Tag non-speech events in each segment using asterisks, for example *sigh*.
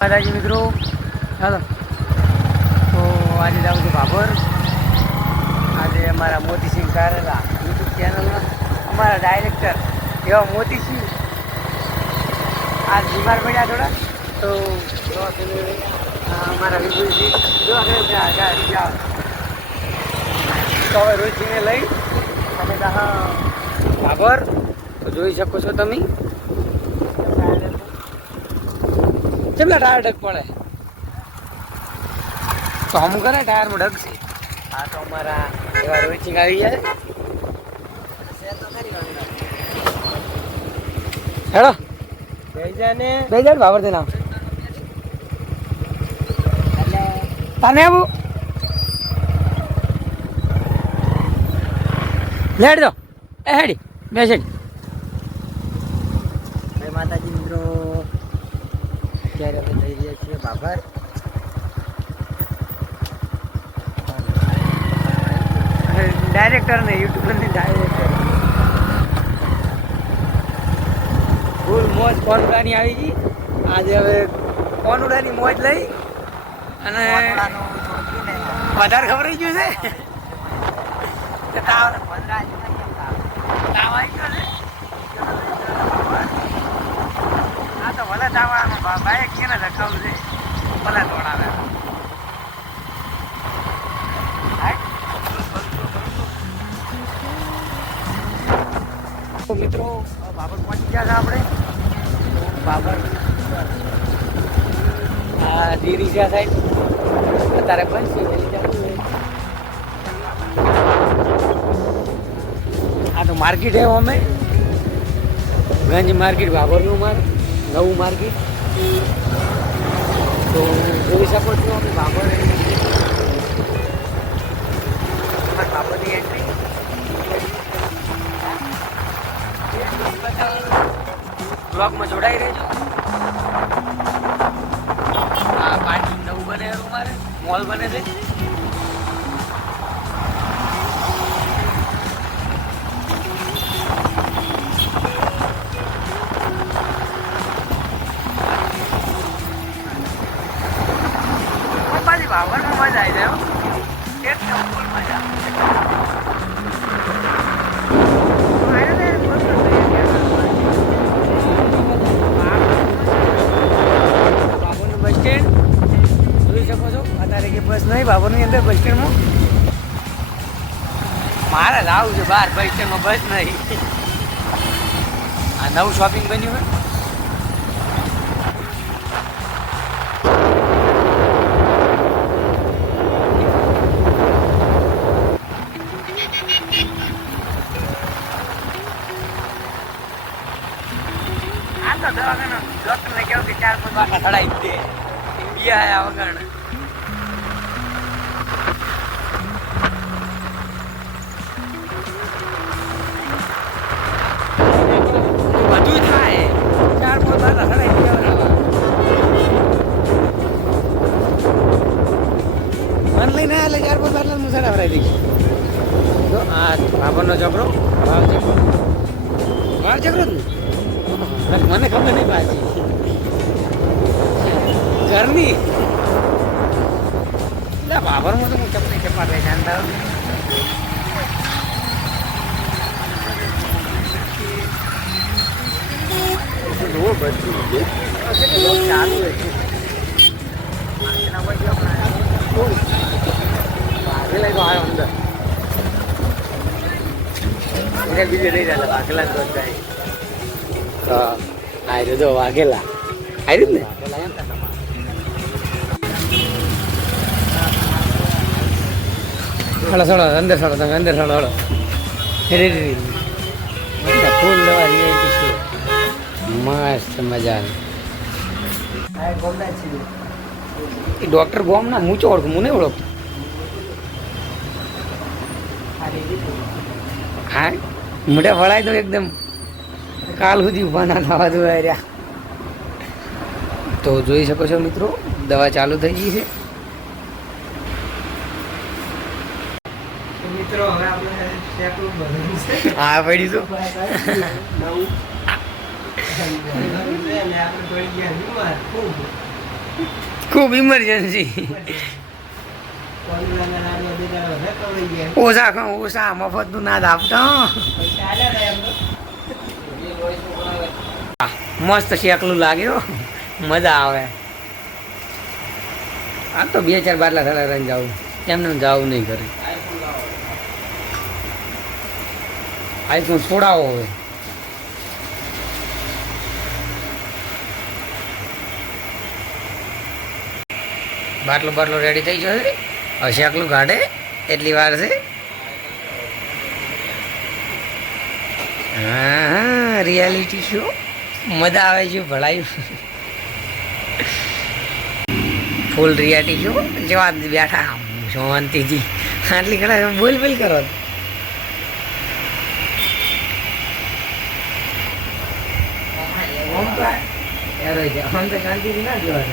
દાદાજી મિત્રો ચાલો તો આજે જાઉં છું ભાભર. આજે અમારા મોતીસિંહ કારેલા યુટ્યુબ ચેનલના અમારા ડાયરેક્ટર એવા મોતીસિંહ. આજ બીમાર પડ્યા થોડા. તો અમારા જા તો હવે રોહિતસિંહને લઈ અને ભાભર, તો જોઈ શકો છો તમે. કેટલા ટાયર ડગ પડે? તો હમ કરે ટાયરમાં ડગ છે. આ તો અમારા એવા રોચિંગ આવી જાય હેડો બે જાય બાબર દે નામ. તને આવું. લેડ દો. એ હેડી બેસેડ માતાજી. અત્યારે અમે જઈ રહ્યા છીએ બાબર. ડાયરેક્ટર ને યુટ્યુબર ને ડાયરેક્ટર ફૂલ મોજ કોનુડાની આવી ગઈ. આજે હવે કોનુડાની મોજ લઈ. અને વધારે ખબર ગયું છે. તાવ આવી ગયો ને? તો ભલે તાવડામાં કેને ધકાવું છે. ભલે દોડાવે મિત્રો બાબર પહોંચી ગયા આપણે. બાબર આ દીરીજા સાઈડ. અત્યારે બનશે આ તો માર્કેટ હે અમે. ગંજ માર્કેટ બાબરનું માર નવું માર્કેટ. તો જોઈ શકો છો અમે બાબર બાબરની એન્ટ્રી બ્લોગમાં જોડાઈ રહેજો. આ પાર્કિંગ નવું બને મારે. મોલ બને છે. બસ નહીં બાબરની અંદર બસ સ્ટેન્ડમાં મારે આવું છે બહાર બસ સ્ટેન્ડમાં બસ નહીં. આ નવું શોપિંગ બન્યું હે આ તો દવાખાનો ડોક્ટરને કેવું કે ચાર પાંચ બાટલા ચડાવી દે. બિયા આયા વગર. લઈને આયા એટલે ચાર પાંચ બાટલા હું ભરાઈ દઈશ. તો આ બાબરનો છોકરો વાળ છોકરો વાળ છોકરો જ ને? મને ખબર નહીં પાછી. ઘરની ના બાબરમાં તો હું ચપની ચપાટ રહી જાણતા જુઓ બધું કેટલું ચાલુ હોય છે ભાગેલા તો આવ્યો અંદર એને બીજે નહીં જાય ભાગેલા જ બધા હા આયરો તો વાઘેલા આયરું ને. હળો સળો અંદર સળો તમે અંદર સળો હળો રે રે રે બધા ફૂલ દવા રિયાયતી મસ્ત મજાની ડોક્ટર ગોમ ના મૂચો ઓળખું હું નહીં ઓળખતો. હા? મોઢે વળાય તો એકદમ. કાલ સુધી ઊભા ના થવા દો રહ્યા તો જોઈ શકો છો મિત્રો દવા ચાલુ થઈ ગઈ છે. મિત્રો હવે આપણે હા *laughs* ખૂબ. ઇમરજન્સી ઓછા ખાઓ ઓછા, મફતનું ના જ આપતા તા મસ્ત શેકલું લાગ્યો મજા આવે. આ તો બે ચાર બાટલા થડા રહીને જાવું એમને જવું નહીં કરે આઈફોન છોડાવો હવે? બાટલો બાટલો રેડી થઈ ગયો છે હવે કાઢે એટલી વાર છે. હા રિયાલિટી શો મજા આવે છે ભળાયું. ફૂલ રિયાલિટી શો જવા બેઠા શાંતિથી આટલી ઘણા બોલ બોલ કરો. આમ તો શાંતિથી ના જોવા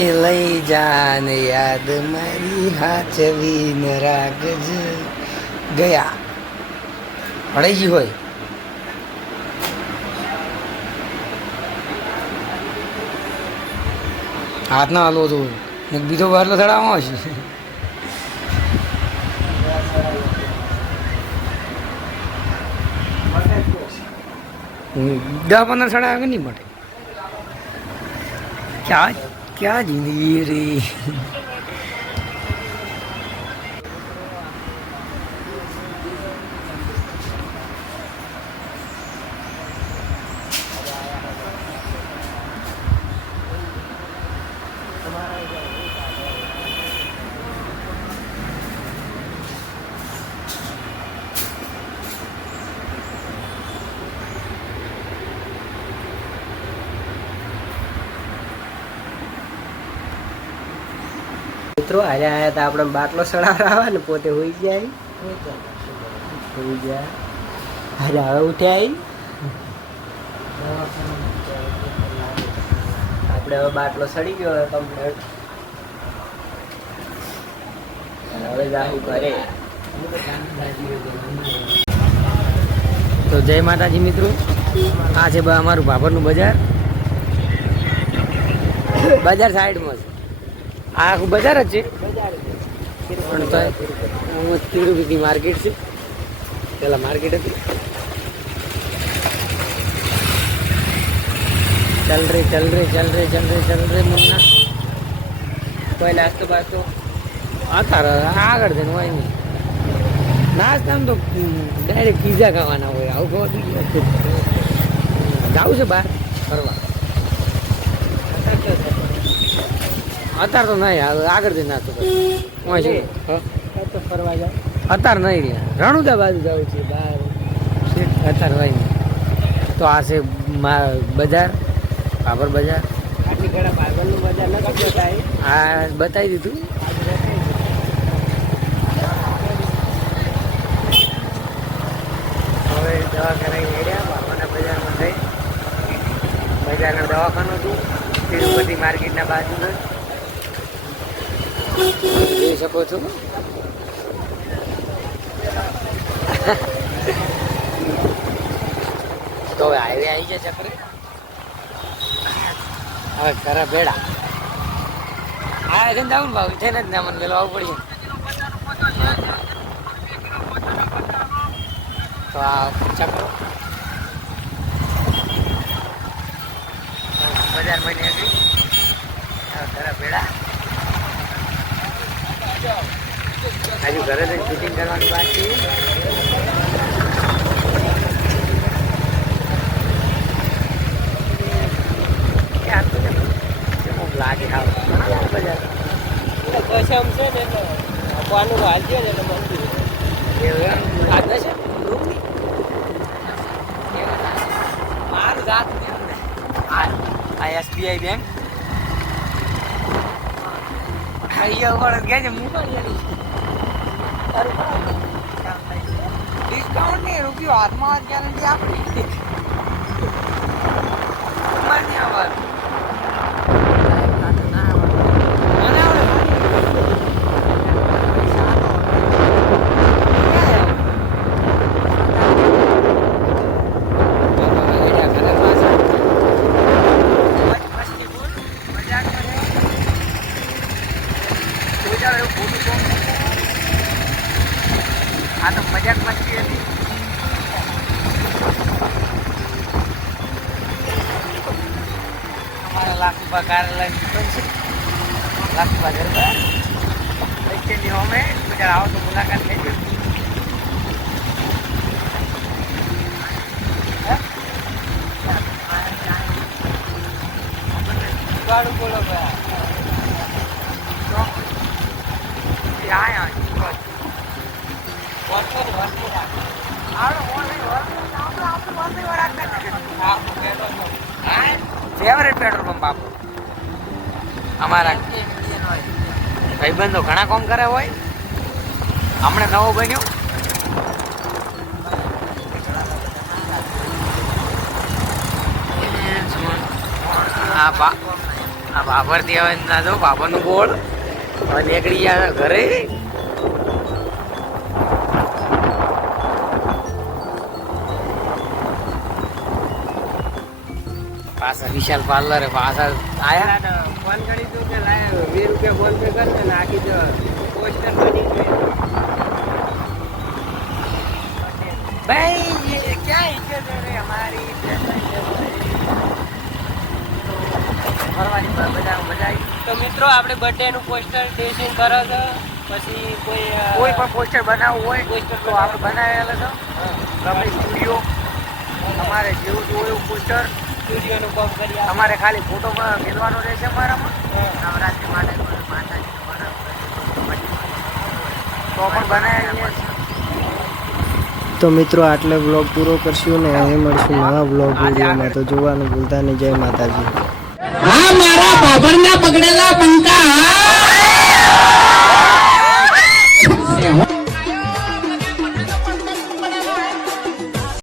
થાય લઈ જાને યાદ મારી હાચવી ન રાખજ ગયા. ભણાઈ ગઈ હોય. હાથ ના હાલવો તો એક બીજો બારલો ચડાવવાનો છે દસ પંદર સડા કે નહીં મળે ક્યાં? ક્યાં જિંદગી રે મિત્રો, આજે આયા તા આપણે બાટલો સડાવવા ને, પોતે હોઈ જાય. હોઈ જાય. હારે હવે ઉઠ્યા આપણે હવે બાટલો સડી ગયો, હવે કમ્પ્લેટ હવે જાહુ કરે તો જય માતાજી મિત્રો. આ છે અમારું ભાભરનું બજાર. બજાર સાઈડમાં છે. આ આખું બજાર જ છે. પણ આમાં તિરુપતિ માર્કેટ છે. પેલા માર્કેટ હતી. ચાલ રે ચલ રે ચાલ રે ચાલ રે ચાલ રે મુન્ના કોઈ નાસ્તો બાસ્તો? અત્યારે આગળ છે હોય નહીં. નાસ્તામાં તો ડાયરેક્ટ પીઝા ખાવાના હોય આવું ખાવાતું જાવું છે બહાર? ફરવા? અત્યારે તો નહીં હવે આગળ જઈને નાસ્તો કરું છે તો ફરવા જાવ અત્યારે નહીં રહ્યા. રણુદા બાજુ જવું છે બહાર અત્યારે હોય નહીં. તો આ છે બજાર બાબર બજાર. આ બતાવી દીધું. હવે દવાખાના હેડ્યા બાબાના બજારમાં થઈ બજારના દવાખાનું હતું. તિરુપતિ માર્કેટના બાજુ જોઈ શકો છો. તો હવે હાઈવે આવી જાય ચક્રે હવે ખરા ભેડા આ છે ને ભાવ છે ને મને પેલો આવવું પડશે. તો આ ચક્રો બજાર બની હતી. ખરા ભેડા હજુ ઘરે જઈને શૂટિંગ કરવાની બાકી લાગે કસમ છે ને આપવાનું હાલશે ને એટલે મંદિર. એવું? લાગે છે? મારું જાત. આ એસબીઆઈ બેંક અહીંયા ઉપર ગયા છે મોબાઈલ તારું ડિસ્કાઉન્ટ નહીં રૂપિયો હાથમાં ગેરંટી આપણી. લાખ રૂપિયા કાર લઈને બનશે લાખ રૂપિયા ગરબા વચ્ચેની હોમે બધા આવો તો મુલાકાત લેજો હે? ગાડું બોલો આયા. વર્ષો વર્ષો. આવડો વર્ષો આપણે આપણે વર્ષો રાખતા. આપણું. હા? ફેવરેટ પેટ્રોલ પંપ આપણું અમારા ભાઈબંધો ઘણા કામ કરે હોય. હમણાં નવો બન્યો. આ બા આ બાબરથી હવે ના જો બાબરનું બોળ હવે નીકળી ગયા ઘરે. પાછા વિશાલ પાર્લર પાછા આયા ફોન કરી દઉં કે લાય વીસ રૂપિયા ફોન પે કરશે ને આખી જો પોસ્ટર બની ગઈ भाई ये क्या इज्जत है रे हमारी ફરવાની બધા બધા તો મિત્રો આપણે બર્થડે નું પોસ્ટર ડેસિંગ કરો છો પછી કોઈ અ, કોઈ પણ પોસ્ટર બનાવવું હોય Poster તો આપણે બનાવેલા છે ગમે સ્ટુડિયો તમારે જેવું જોવું એવું પોસ્ટર સ્ટુડિયોનું કામ કરી આપો. તમારે ખાલી ફોટોમાં મેળવાનો રહેશે અમારામાં? નવરાત્રી માટે તો પણ બનાવીએ તો મિત્રો આટલે બ્લોગ પૂરો કરશું ને હવે મળશું નવા બ્લોગ વિડીયોમાં. તો જોવાનું ભૂલતા નહીં. જય માતાજી. હા મારા બાબરના પકડેલા